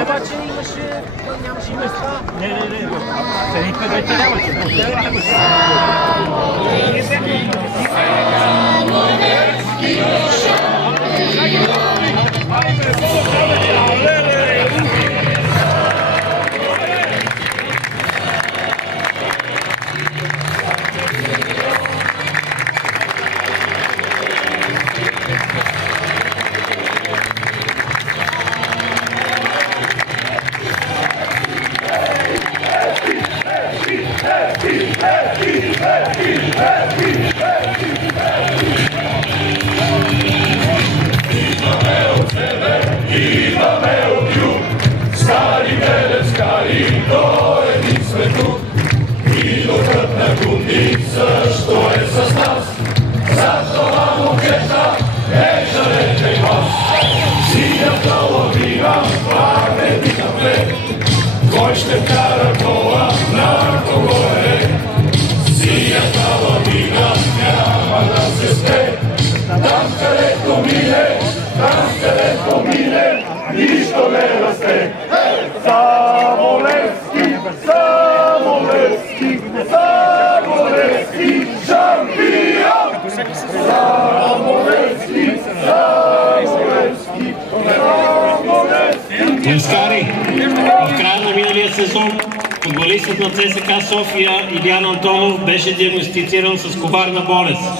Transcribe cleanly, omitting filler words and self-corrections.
Обаче нямаше места. Не. Седихме вече нямаше. Što je za nas, zato vam objeta, ne želete vas. Sija Kalovina, pameti kafe, tvoj štekara kola, narko gore. Sija Kalovina, njama da se ste, tam kada mine, ništo ne raste. Zamoleski, šampion! Войскари, в края на миналия сезон футболистът на ЦСКА София Илиян Антонов беше диагностициран с коварна болест.